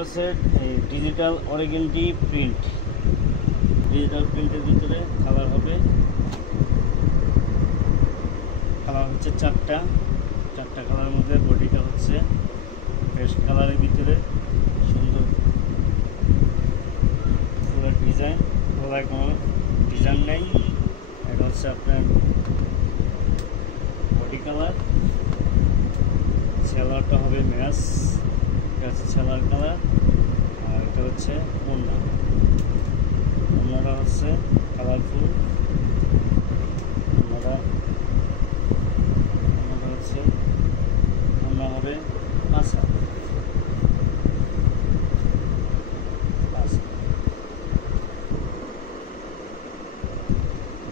হচ্ছে digital অরিগেন্টি print. Digital প্রিন্টের ভিতরে কালার হবে, কালার হচ্ছে চারটা কালারের মধ্যে। বডিটা হচ্ছে পেস্ট কালারের ভিতরে, সুন্দর ফুলের ডিজাইন, গলায় কোনো ডিজাইন নেই। এটা হচ্ছে আপনার বডি কালার। সেলারটা হবে ম্যাচ, এটা হচ্ছে সেলার কালার। আর এটা হচ্ছে ওড়না, ওড়নাটা হচ্ছে কালারফুল। ওড়নাটা হচ্ছে ওড়না হবে আশা।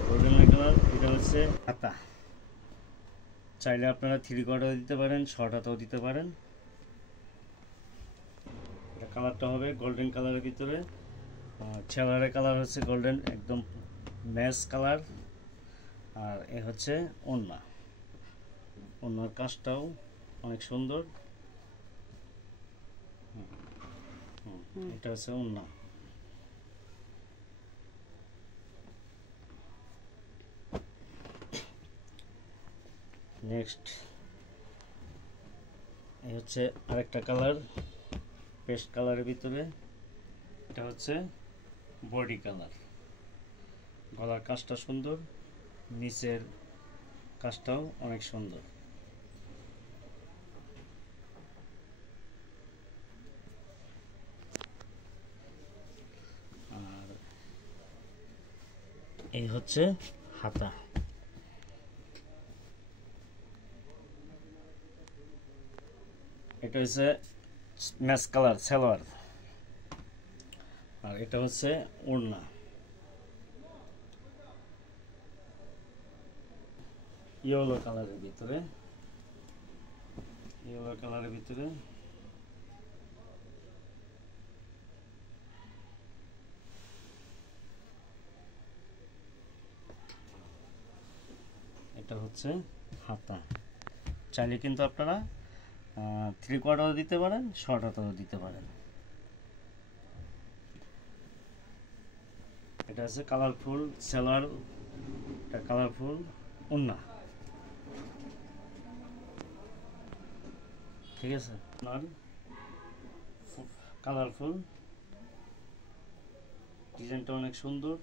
Golden colour. এটা হচ্ছে হাতা, চাইলে আপনারা 3 কোয়ার্টার দিতে পারেন, শর্ট হাতাও দিতে পারেন। এটা কালারটা হবে গোল্ডেন কালারের ভিতরে। ছেলারের কালার হচ্ছে গোল্ডেন, একদম ম্যাচ কালার। আর এ হচ্ছে ওড়না, ওড়নার কাজটাও অনেক সুন্দর। এটা হচ্ছে ওড়না। নেক্সট এই হচ্ছে আরেকটা কালার, পেস্ট কালারের ভিতরে। এটা হচ্ছে বডি কালার। গলার কাজটা সুন্দর, নিচের কাজটাও অনেক সুন্দর। আর এই হচ্ছে হাতা। এটা হচ্ছে ম্যাচ কালার সালোয়ার। আর এটা হচ্ছে ওড়না। ইয়েলো কালারের ভিতরে, ইয়েলো কালারের ভিতরে। এটা হচ্ছে হাতা। চাইলে কিন্তু আপনারা 3 কোয়ার্টারও দিতে পারেন, শর্ট হাতাও দিতে পারেন। এটা হচ্ছে কালারফুল সালোয়ার, এটা কালারফুল ওড়না। ঠিক আছে, আপনার কালারফুল ডিজাইনটা অনেক সুন্দর।